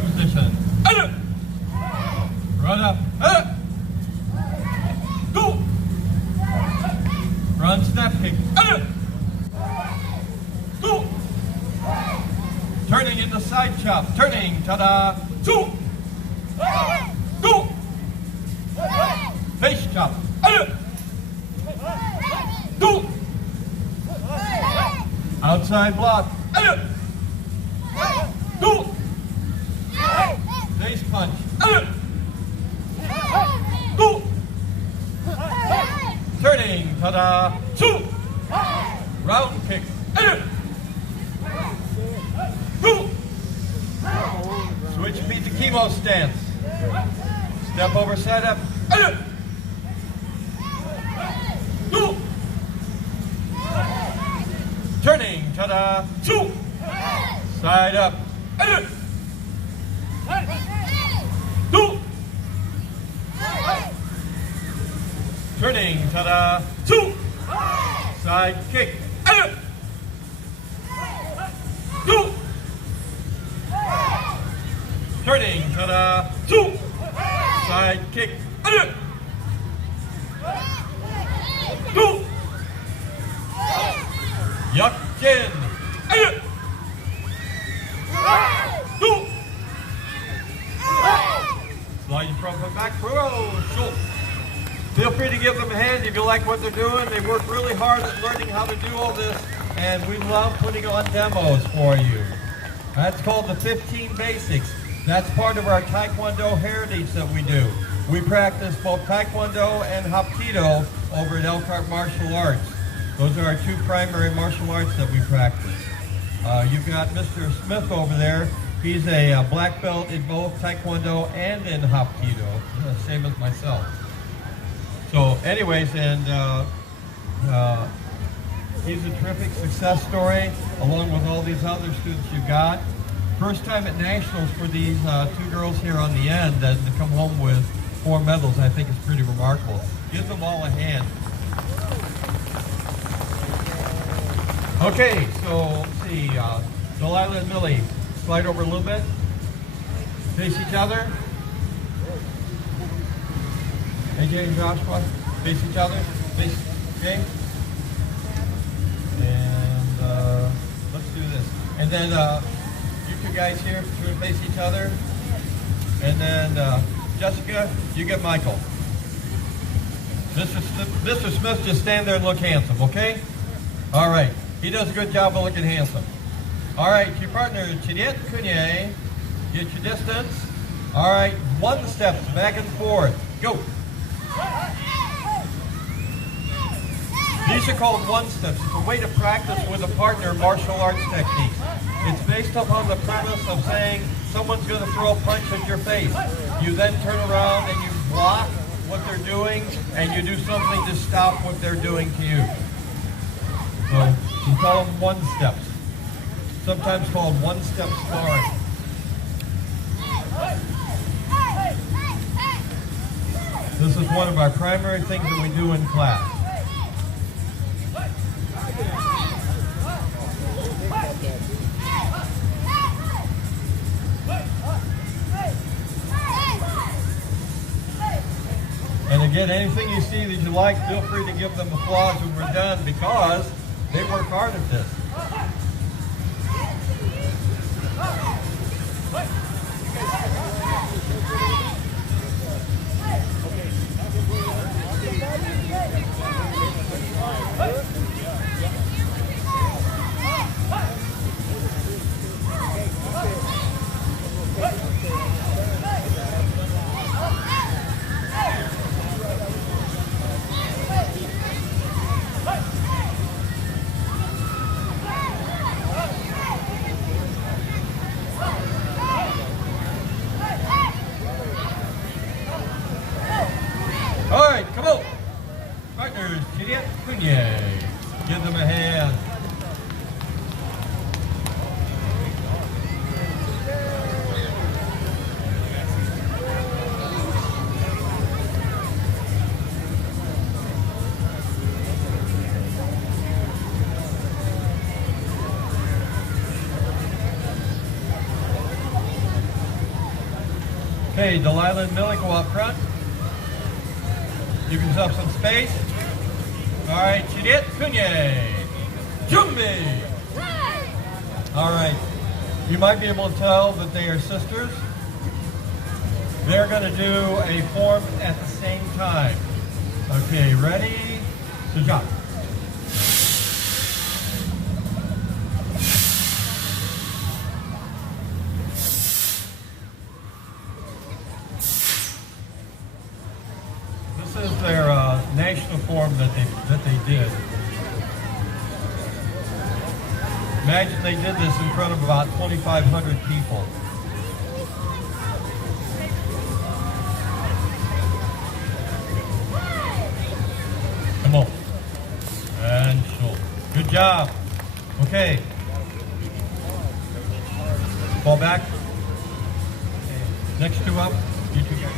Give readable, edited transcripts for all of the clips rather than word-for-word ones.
Position. Run up. Go. Run, snap kick. Go. Turning into side chop. Turning. Ta-da. Two. Go. Face chop. Go. Outside block. Go. Face punch. Go. Turning. Ta-da. Two. Round kick. Go. Switch feet to chemo stance. Step over, side up. Go. Turning. Ta-da. Two. Side up. Go. Turning. Ta-da. Two. Side kick. Go. Turning. Ta-da. Two. Side kick. Go. Yuck chin. Go. Slide front foot back. Schultz. Feel free to give them a hand if you like what they're doing. They work really hard at learning how to do all this, and we love putting on demos for you. That's called the 15 Basics. That's part of our Taekwondo heritage that we do. We practice both Taekwondo and Hapkido over at Elkhart Martial Arts. Those are our two primary martial arts that we practice. You've got Mr. Smith over there. He's a black belt in both Taekwondo and in Hapkido, same as myself. So anyways, and he's a terrific success story, along with all these other students you've got. First time at Nationals for these two girls here on the end, and to come home with 4 medals, I think is pretty remarkable. Give them all a hand. Okay, so let's see, Delilah and Millie, slide over a little bit. Face each other. AJ and Joshua, face each other. Face, okay? And let's do this. And then you two guys here, face each other. And then Jessica, you get Michael. Mr. Smith, just stand there and look handsome, okay? All right. He does a good job of looking handsome. All right, your partner, Chidit Kunye, get your distance. All right, 1 step back and forth. Go. These are called 1 steps. It's a way to practice with a partner martial arts techniques. It's based upon the premise of saying someone's going to throw a punch at your face. You then turn around and you block what they're doing, and you do something to stop what they're doing to you. So we call them 1 steps. Sometimes called 1-step sparring. This is one of our primary things that we do in class. And again, anything you see that you like, feel free to give them applause when we're done, because they work hard at this. Okay, Delilah and Millie go up front. Give yourself some space. All right, Chidit, Kunye, Jumbi. All right, you might be able to tell that they are sisters. They're going to do a form at the same time. Okay, ready? Sujat. This is their national form that they did. Imagine they did this in front of about 2,500 people. Come on. And shoulder. Good job. Okay. Fall back. Next two up. You two guys.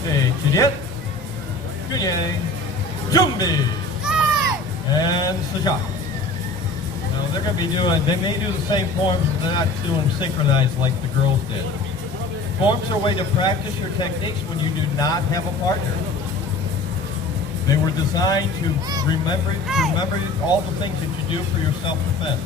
Okay, Chidit, Kunye, Jumbi, and Sajak. Now they're going to be doing, they may do the same forms, but they're not doing synchronized like the girls did. Forms are a way to practice your techniques when you do not have a partner. They were designed to remember all the things that you do for your self-defense.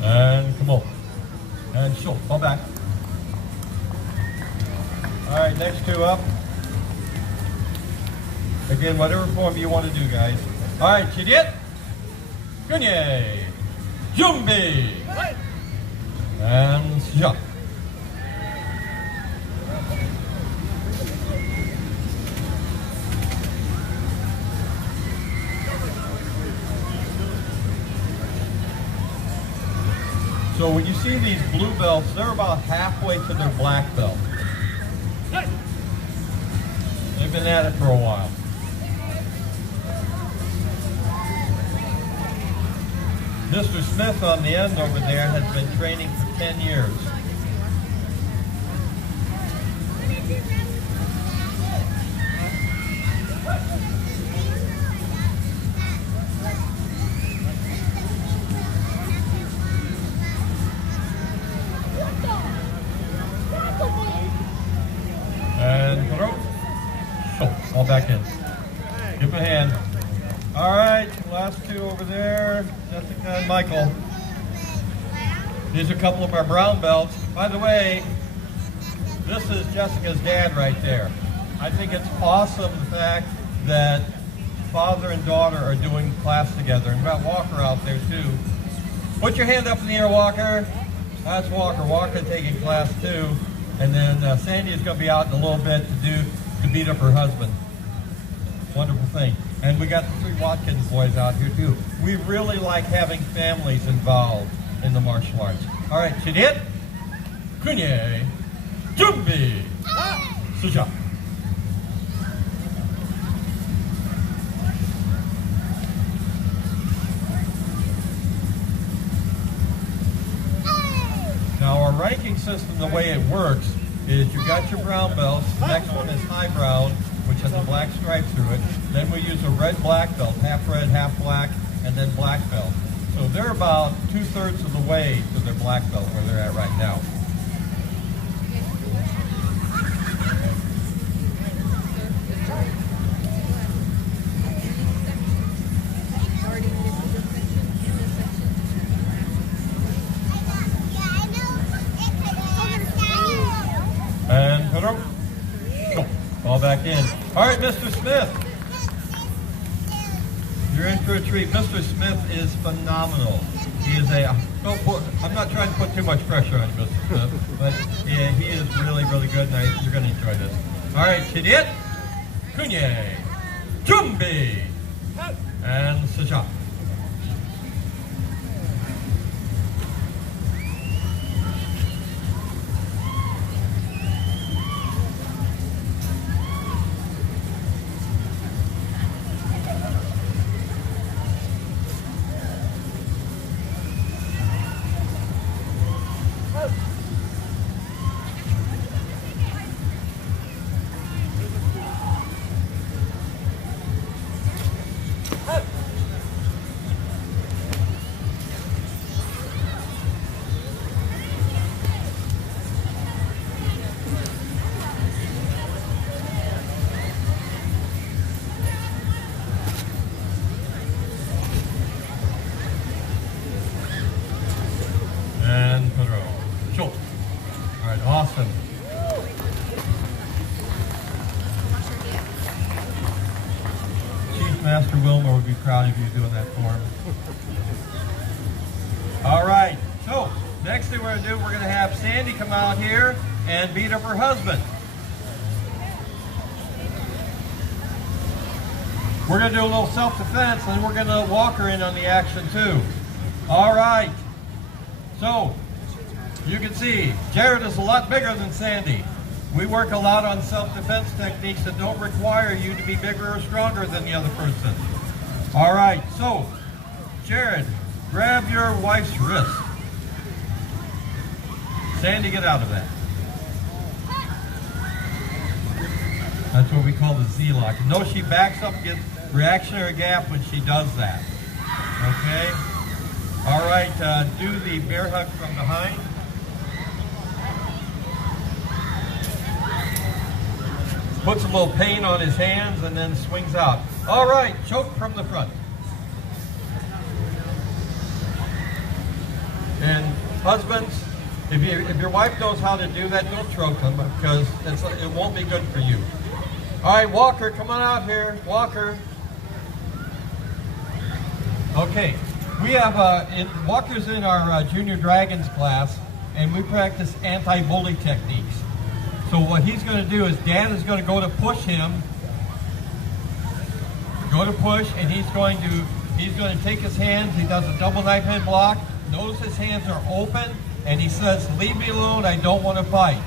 And come on. And show. Fall back. All right, next two up. Again, whatever form you want to do, guys. All right, Chidit, Kunye, Jumbi, and Sjak. So when you see these blue belts, they're about halfway to their black belt. They've been at it for a while. Mr. Smith on the end over there has been training for 10 years. And throw. All back in. Give him a hand. All right, last two over there, Jessica and Michael. These are a couple of our brown belts. By the way, this is Jessica's dad right there. I think it's awesome the fact that father and daughter are doing class together. And we've got Walker out there too. Put your hand up in the air, Walker. That's Walker. Walker taking class too. And then Sandy is going to be out in a little bit to beat up her husband. Wonderful thing. And we got the three Watkins boys out here too. We really like having families involved in the martial arts. All right, Chidit, Kunye, Jumbi, Suja. Now our ranking system, the way it works, is you've got your brown belts. The next one is high brown, which has a black stripe through it. Then we use a red-black belt, half red, half black, and then black belt. So they're about 2/3 of the way to their black belt where they're at right now. And put her. Go. Fall back in. All right, Mr. Smith. You're in for a treat. Mr. Smith is phenomenal. He is I'm not trying to put too much pressure on you, Mr. Smith, but yeah, he is really, really good, and you're going to enjoy this. All right, Chidit, Kunye, Jumbi, and Sajak. person. Chief Master Wilmer would be proud of you doing that for him. All right, so next thing we're going to do, we're going to have Sandy come out here and beat up her husband. We're going to do a little self-defense, and then we're going to walk her in on the action too. All right, so you can see Jared is a lot bigger than Sandy. We work a lot on self-defense techniques that don't require you to be bigger or stronger than the other person. All right, so Jared, grab your wife's wrist. Sandy, get out of that. That's what we call the Z-lock. Notice she backs up and gets reactionary gap when she does that. Okay? All right, do the bear hug from behind. Puts a little pain on his hands and then swings out. All right, choke from the front. And husbands, if your wife knows how to do that, don't choke them because it won't be good for you. All right, Walker, come on out here. Walker. Okay, we have Walker's in our Junior Dragons class, and we practice anti-bully techniques. So what he's going to do is Dad is going to go to push him, and he's going to take his hands. He does a double knife hand block. Notice his hands are open, and he says, "Leave me alone. I don't want to fight."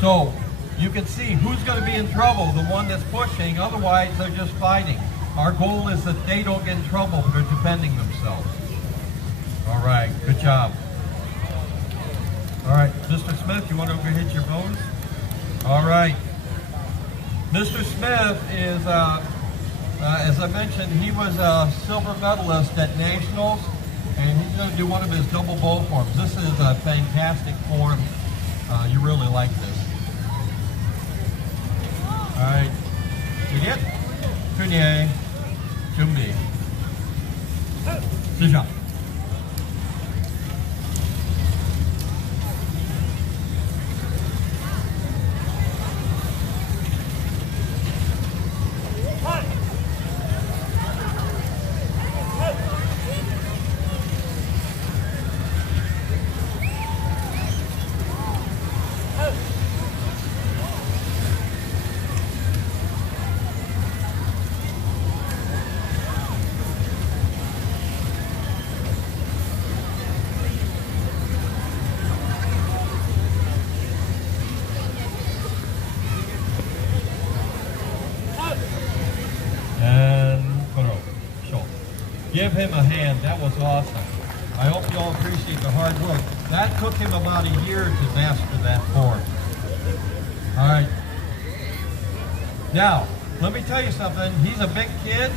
So you can see who's going to be in trouble, the one that's pushing. Otherwise, they're just fighting. Our goal is that they don't get in trouble for defending themselves. All right, good job. All right, Mr. Smith, you want to overhit your bones? All right. Mr. Smith is, as I mentioned, he was a silver medalist at Nationals, and he's going to do one of his double bow forms. This is a fantastic form. You really like this. All right. Ready? Tournier. Jumbi. Déjà. Give him a hand. That was awesome. I hope you all appreciate the hard work. That took him about a year to master that form. All right. Now, let me tell you something. He's a big kid,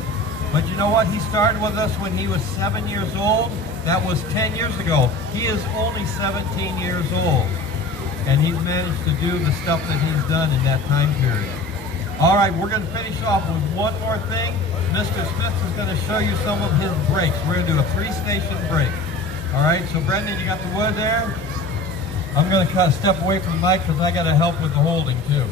but you know what? He started with us when he was 7 years old. That was 10 years ago. He is only 17 years old, and he's managed to do the stuff that he's done in that time period. All right, we're going to finish off with one more thing. Mr. Smith is going to show you some of his breaks. We're going to do a 3-station break. All right, so Brendan, you got the wood there? I'm going to kind of step away from the mic because I got to help with the holding too.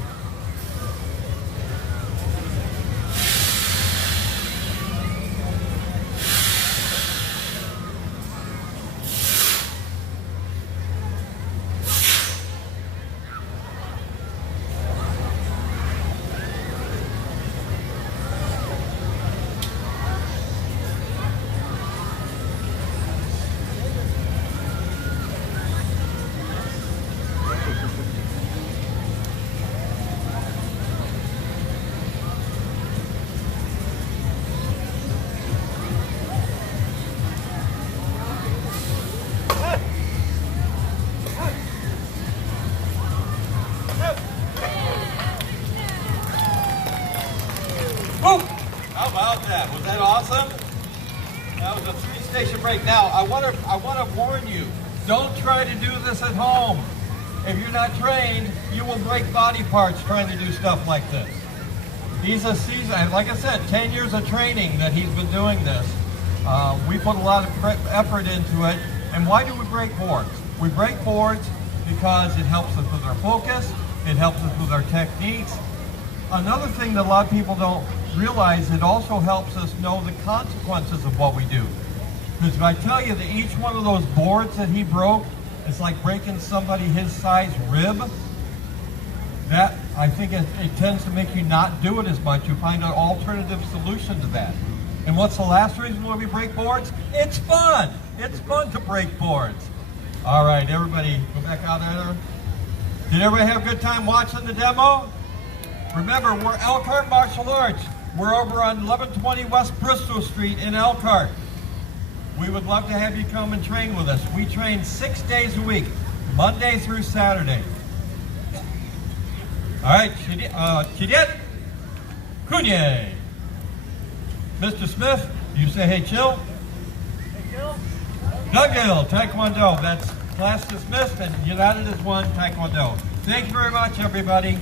Was that awesome? That was a 3-station break. Now, I want to warn you, don't try to do this at home. If you're not trained, you will break body parts trying to do stuff like this. He's a seasoned, like I said, 10 years of training that he's been doing this. We put a lot of effort into it. And why do we break boards? We break boards because it helps us with our focus, it helps us with our techniques. Another thing that a lot of people don't realize, it also helps us know the consequences of what we do. Because if I tell you that each one of those boards that he broke is like breaking somebody his size rib, that I think it tends to make you not do it as much. You find an alternative solution to that. And what's the last reason why we break boards? It's fun. It's fun to break boards. All right, everybody, go back out there. Did everybody have a good time watching the demo? Remember, we're Elkhart Martial Arts. We're over on 1120 West Bristol Street in Elkhart. We would love to have you come and train with us. We train 6 days a week, Monday through Saturday. All right, Chidiet Kunye. Mr. Smith, you say hey, Chill. Hey, Chill. Doughill, Taekwondo. That's class dismissed and united as one Taekwondo. Thank you very much, everybody.